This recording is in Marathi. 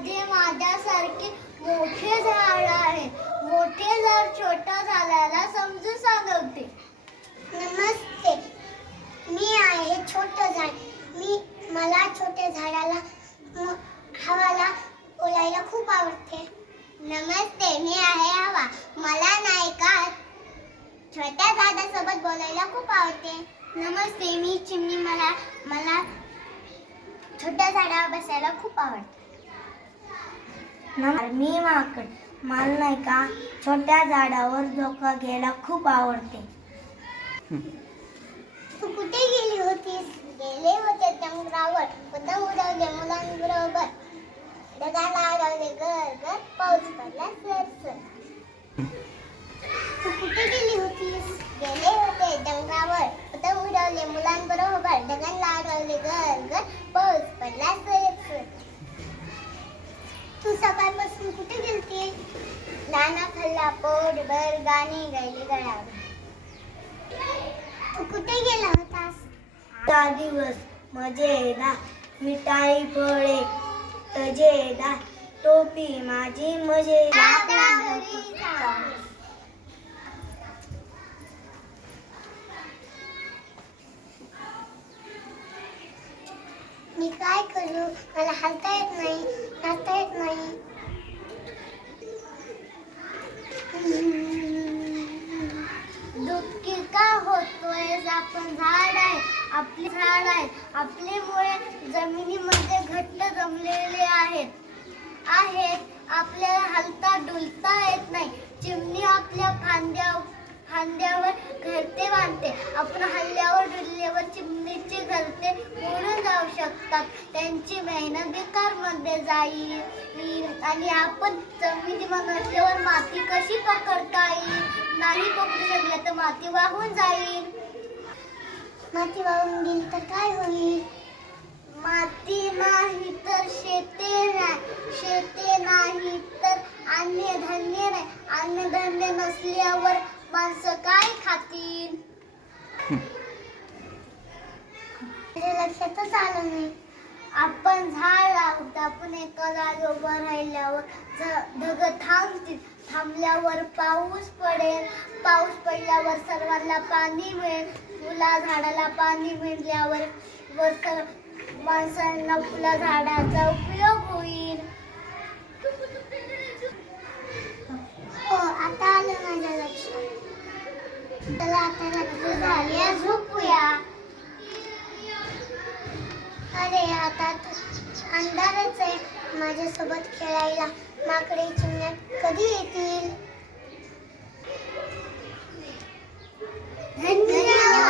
मध्ये माझ्यासारखे मोठे झाड आहे. मोठे झाड छोटा झाल्याला समजून सांगते. नमस्ते, मी आहे छोटं झाड. मला छोट्या झाडाला हवाला बोलायला खूप आवडते. नमस्ते, मी आहे हवा. मला नाही का छोट्या झाडासोबत बोलायला खूप आवडते. नमस्ते, मी चिमणी. मला छोट्या झाडावर बसायला खूप आवडते. मी माकड. मला नाही का छोट्या झाडावर झोका घ्यायला खूप आवडते. तू कुठे गेली होतीस? गेले होते डोंगरावर. पतंग उडवले मुलांबरोबर. ढगाला उडवले घर घर. पाऊस पडला सरसर. तू कुठे गेली होतीस? गेले होते डोंगरावर. पतंग उडवले मुलांबरोबर. ढगाला उडवले घर घर. पाऊस पडला सरसर. तू सकाळपासून कुठे गेलती? नाना खाल्ला पोटभर. गाणी गायली गळ्यावर. तू कुठे गेला होतास? 10 दिवस मजेदार. मिठाई फळे तजेदार. टोपी माझी मजेदार. मी काय करू? मला हलता येत नाही, नाचता येत नाही. दुःखी का होतोय? आपण झाड आहे. आपली झाड आहे. आपली मुळे जमिनीमध्ये घट्ट जमलेले आहेत. आपल्याला हलता डुलता येत नाही. चिमणी आपल्या फांद्यावर घरटे बांधते. आपण हल्ल्यावर डुलल्यावर चिमणीची घरटे मोडून जाऊ शकतात. त्यांची मेहनत बेकारमध्ये जाईल. आणि आपण जमिनीवर नसल्यावर माती कशी पकडता येईल? नाही पकडू शकलं तर माती वाहून जाईल. माती वाहून गेली तर काय होईल? माती नाही तर शेते नाही तर अन्नधान्य नाही. अन्नधान्य नसल्यावर माणसं काय खातील? लक्षातच आलं नाही. आपण झाड आहोत. आपण एका जागी उभं राहिल्यावर ढग थांबतील. थांबल्यावर पाऊस पडेल. पाऊस पडल्यावर सर्वांना पाणी मिळेल. फुला झाडाला पाणी मिळाल्यावर माणसांना फुला झाडाचा उपयोग होईल. हो, आता आलं माझ्या लक्षात. चला आता रात्र झाली, झोपूया. अरे आता अंधारच आहे. माझ्यासोबत खेळायला माकडे चिमण्या कधी येतील? धन्यवाद.